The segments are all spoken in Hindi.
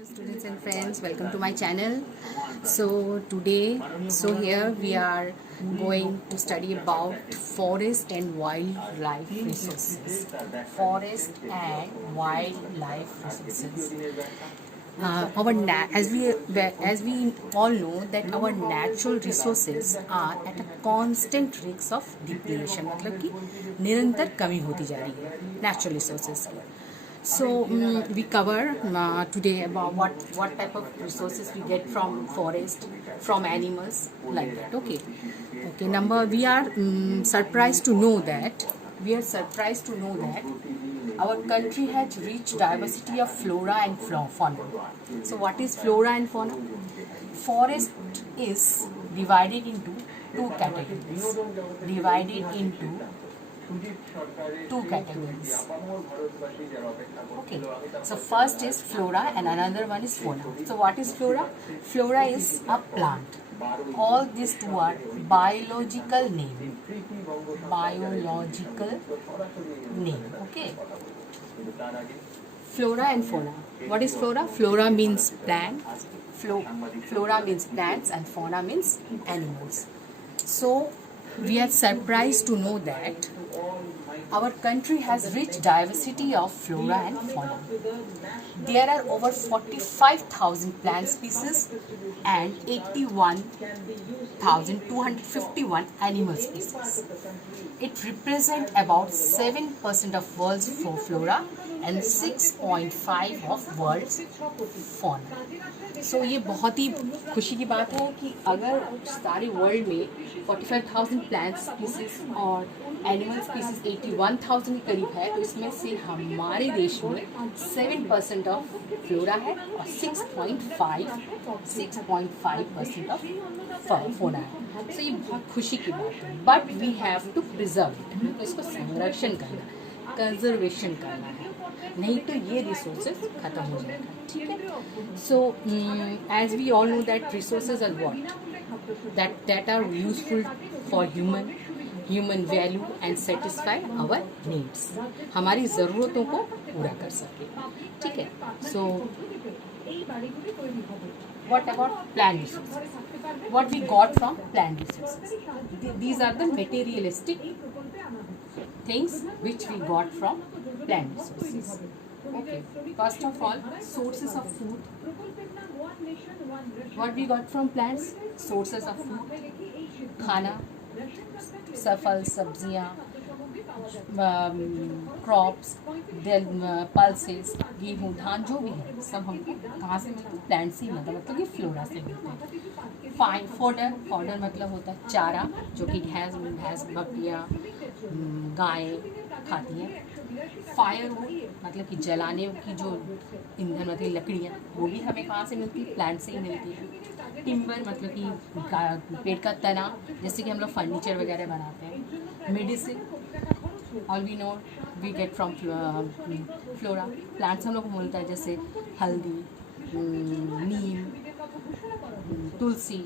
Dear students and friends, welcome to my channel. Here we are going to study about forest and wildlife resources. Forest and wildlife resources. As we all know that our natural resources are at a constant risk of depletion. मतलब कि निरंतर कमी होती जा रही है natural resources की. So we cover today about what type of resources we get from forest, from animals, like that. Okay. We are surprised to know that our country has rich diversity of flora and fauna. So what is flora and fauna? Forest is divided into two categories. Okay, so first is flora and another one is fauna. So what is flora? Flora is a plant. All these two are biological name. Okay. Flora and fauna. What is flora? Flora means plants. Flora means plants and fauna means animals. So we are surprised to know that our country has rich diversity of flora and fauna. There are over 45,000 plant species and 81,251 animal species. It represents about 7% of world's flora and 6.5% of world's fauna. So ये बहुत ही खुशी की बात है कि अगर सारे वर्ल्ड में 45,000 प्लांट स्पीसीज और एनिमल स्पीसीज 81,000 के करीब है, तो इसमें से हमारे देश में 7% ऑफ फ्लोरा है और 6.5% ऑफ फौना है. तो ये बहुत खुशी की बात है. But we have to preserve, तो इसको संरक्षण करना, कंजर्वेशन करना है, नहीं तो ये रिसोर्सेज खत्म हो जाएगा. ठीक है. So as we all know that resources are what that are useful for human value and satisfy our needs. हमारी ज़रूरतों को पूरा कर सके. ठीक है. So what about plant resources? What we got from plant resources? These are the materialistic things which we got from plant resources. Okay. First of all, sources of food. What we got from plants? Sources of food. खाना, फल, सब्जियाँ, क्रॉप्स, पल्सेस, गेहूँ, धान, जो भी है सब हमको कहाँ से मिलता है? प्लांट से ही मिलता है, मतलब कि फ्लोरा से मिलता है. फॉडर मतलब होता है चारा, जो कि भैंस, बकरियाँ, गायें खाती हैं. फायरवुड मतलब कि जलाने की जो ईंधन होती है, लकड़ियाँ, वो भी हमें कहाँ से मिलती है? प्लांट से ही मिलती है. टिम्बर मतलब कि पेड़ का तना, जैसे कि हम लोग फर्नीचर वगैरह बनाते हैं. Medicine, all we know we get from flora. Plants हम लोग को मिलता है, जैसे हल्दी, नीम, तुलसी.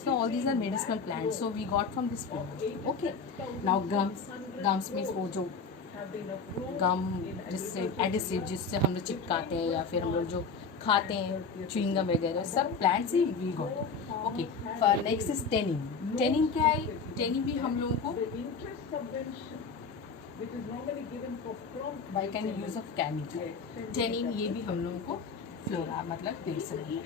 So all these are medicinal plants. So we got from this plant. Okay. Now gums means वो जो गम जिससे एडिसिव, जिससे हम लोग चिपकाते हैं या फिर हम लोग जो खाते हैं च्युइंगम वगैरह, सब प्लांट से we got. Okay. Next is tannin क्या है? टेनिंग भी हम लोगों को by can use of chemical. Tannin ये भी हम लोगों को फ्लोरा मतलब पेड़ से मिलता है.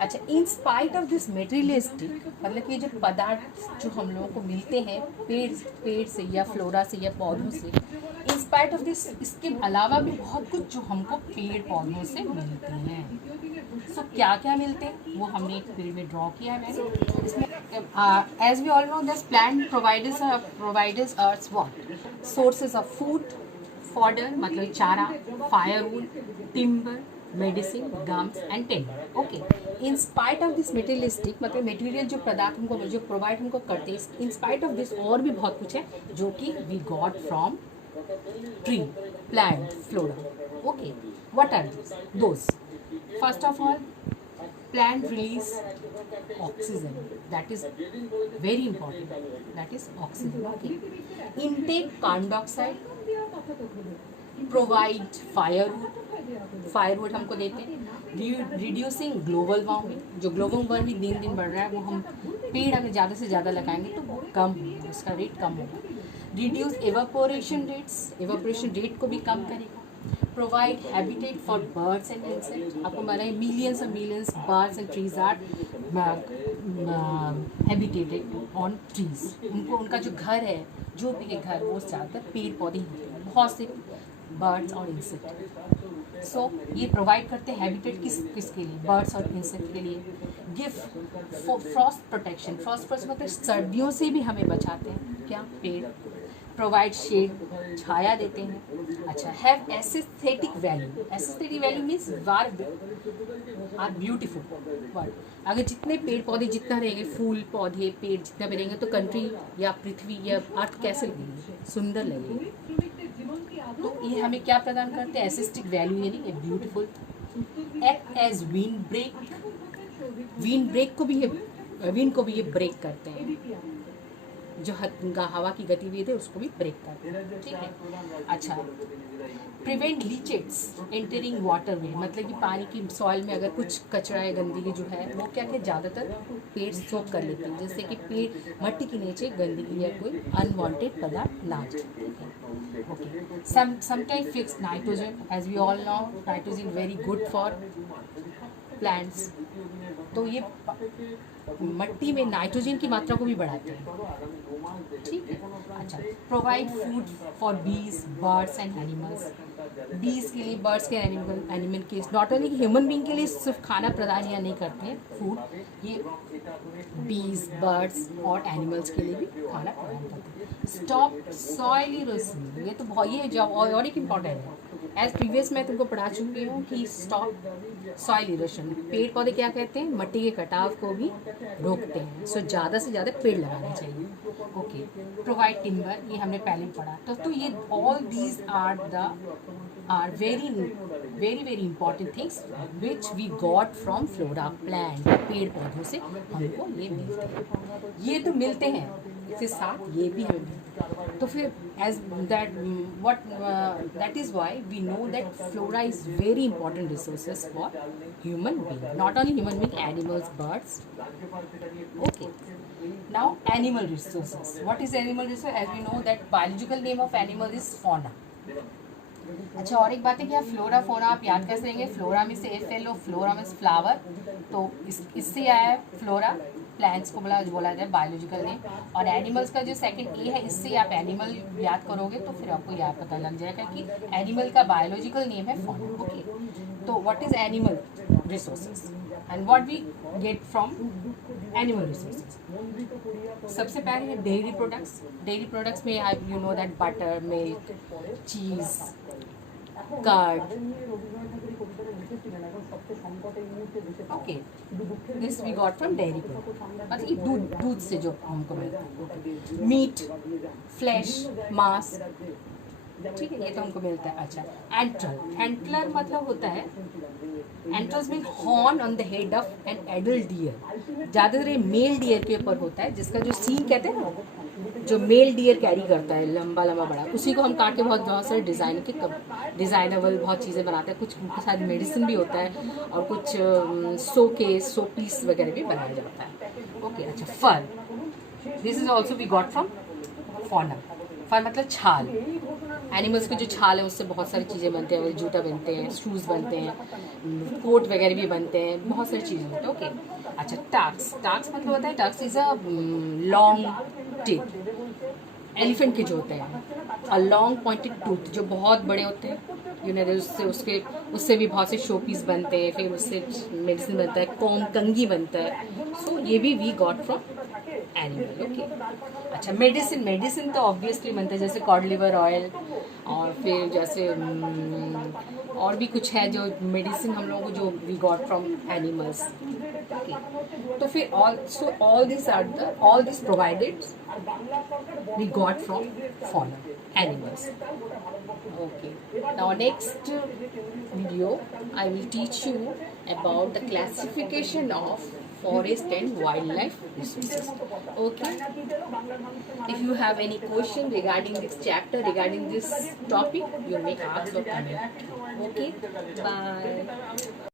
अच्छा. इन स्पाइट ऑफ दिस मेटेरियलिस्टिक मतलब कि जो पदार्थ जो हम लोगों को मिलते हैं पेड़ से या फ्लोरा से या पौधों से, इन स्पाइट ऑफ दिस, इसके अलावा भी बहुत कुछ जो हमको पेड़ पौधों से मिलते हैं. सो क्या क्या मिलते हैं वो हमने एक पेड़ में ड्रॉ किया है मैंने. इसमें as we all know this plant providers earth what? Sources of food, fodder मतलब चारा, firewood, timber, medicine, gums and timber. Okay. In spite of this materialistic मतलब मटेरियल जो पदार्थ हमको जो प्रोवाइड हमको करते हैं, इन स्पाइट ऑफ दिस और भी बहुत कुछ है जो कि we got from tree, plant, flora. Okay. What are those? First of all, plant release oxygen. That is very important. That is oxygen. Okay. Intake carbon dioxide. Provide firewood. Firewood हमको देते हैं. रिड्यूसिंग ग्लोबल वार्मिंग, जो ग्लोबल वार्मिंग दिन दिन बढ़ रहा है वो हम पेड़ अगर ज़्यादा से ज़्यादा लगाएंगे तो वो कम होगा, उसका रेट कम होगा। रिड्यूस एवापोरेशन रेट को भी कम करेगा। Provide habitat for birds and insect, आपको मालूम है millions and millions birds and trees are habitated on trees, उनको उनका जो घर है, जो भी घर, वो ज़्यादातर पेड़ पौधे ही होते हैं, बहुत से बर्ड्स और इंसेक्ट। सो ये प्रोवाइड करते हैं हैबिटेट किसके लिए, बर्ड्स और इंसेक्ट के लिए। गिफ्ट फ्रॉस्ट प्रोटेक्शन, फ्रॉस्ट मतलब सर्दियों से भी हमें बचाते हैं क्या, पेड़। प्रोवाइड शेड, छाया देते हैं। अच्छा, have aesthetic value, aesthetic value means are beautiful word. अगर जितने पेड़ पौधे जितना रहेंगे, फूल पौधे पेड़ जितना भी रहेंगे तो कंट्री या पृथ्वी या अर्थ कैसे लगेगी, सुंदर लगेगी। तो ये हमें क्या प्रदान करते हैं, एस्थेटिक वैल्यू यानी a beautiful. Act as wind break को भी ये ब्रेक करते हैं, जो हवा की गतिविधि है उसको भी ब्रेक करते हैं, ठीक है। अच्छा, prevent leachates entering water way, मतलब कि पानी की सॉइल में अगर कुछ कचरा या गंदगी जो है वो क्या क्या ज़्यादातर पेड़ सोख कर लेते हैं, जिससे कि पेड़ मट्टी के नीचे गंदगी या कोई अनवांटेड पदार्थ ना जाए। Okay, sometime fix nitrogen, as we all know nitrogen very good for plants, तो ये मट्टी में नाइट्रोजन की मात्रा को भी बढ़ाते हैं, ठीक है। अच्छा, प्रोवाइड फूड फॉर बीज बर्ड्स एंड एनिमल्स, बीज के लिए, बर्ड्स के, एनिमल के, नॉट ओनली ह्यूमन बींग के लिए सिर्फ खाना प्रदान या नहीं करते हैं फूड, ये बीज बर्ड्स और एनिमल्स के लिए भी खाना प्रदान करते हैं। स्टॉप सॉइल इरोजन, ये तो बहुत, ये जब और एक इम्पॉर्टेंट है, एज प्रीवियस मैं तुमको पढ़ा चुकी हूँ कि स्टॉप सॉइल इरोजन, पेड़ पौधे क्या कहते हैं, मट्टी के कटाव को भी रोकते हैं। सो ज़्यादा से ज़्यादा पेड़ लगाने चाहिए। ओके, प्रोवाइड टिम्बर, ये हमने पहले पढ़ा। तो ये all these are very important things which we got from flora plant, पेड़ पौधों से हमको ये मिलते हैं, ये तो मिलते हैं, इसके साथ ये भी हमें मिलते हैं। तो फिर as that is why we know that flora is very important resources for human being, not only human being, animals, birds. Okay, now animal resources. What is animal resource? As we know that biological name of animal is fauna. अच्छा, और एक बात है कि आप फ्लोरा फोना आप याद कैसे रहेंगे, फ्लोरा में से FLO, फ्लोरा में फ्लावर, तो इससे आया है फ्लोरा, प्लांट्स को बोला जाए बायोलॉजिकल नेम, और एनिमल्स का जो सेकंड ए है, इससे आप एनिमल याद करोगे तो फिर आपको याद पता लग जाएगा कि एनिमल का बायोलॉजिकल नेम है फॉना। ओके, तो what is animal resources and what we get from animal resources. सबसे पहले है डेयरी प्रोडक्ट्स। डेयरी प्रोडक्ट्स में you know that butter, milk, cheese, curd. Okay, this we got from dairy product, मतलब ये दूध से जो हमको मिलता है। मीट, फ्लैश, मांस, ठीक है, ये तो हमको मिलता है। अच्छा, एंटलर मतलब होता है, antlers mean horn on the head of an adult deer, ज़्यादातर ये मेल डियर के ऊपर होता है, जिसका जो सींग कहते हैं ना, जो मेल डियर कैरी करता है लंबा लंबा बड़ा, उसी को हम काट के बहुत सारे डिज़ाइनेबल बहुत चीज़ें बनाते हैं, कुछ उनके साथ मेडिसिन भी होता है और कुछ शो पीस वगैरह भी बनाया जाता है। ओके, अच्छा, fur, this is also we got from fauna. Fur मतलब छाल, एनिमल्स की जो छाल है उससे बहुत सारी चीज़ें बनते हैं, जूता बनते हैं, शूज़ बनते हैं, कोट वगैरह भी बनते हैं, बहुत सारी चीज़ें बनते हैं। ओके, अच्छा, टाक्स मतलब होता है, tusks is a long tip, elephant के जो होते हैं, अ लॉन्ग पॉइंटेड टूथ, जो बहुत बड़े होते हैं, उससे भी बहुत से शो पीस बनते हैं, फिर उससे मेडिसिन बनता है, कंघी बनता है। सो ये भी we got from animal. Okay, अच्छा, मेडिसिन तो ऑब्वियसली बनता है, जैसे कॉड लिवर ऑयल, और फिर जैसे और भी कुछ है जो मेडिसिन हम लोगों को जो we got from animals. Okay, तो फिर all this provided we got from fauna, animals. Okay, now next video I will teach you about the classification of forest and wildlife resources. Okay, if you have any question regarding this chapter, regarding this topic, you may ask or comment. Okay, bye.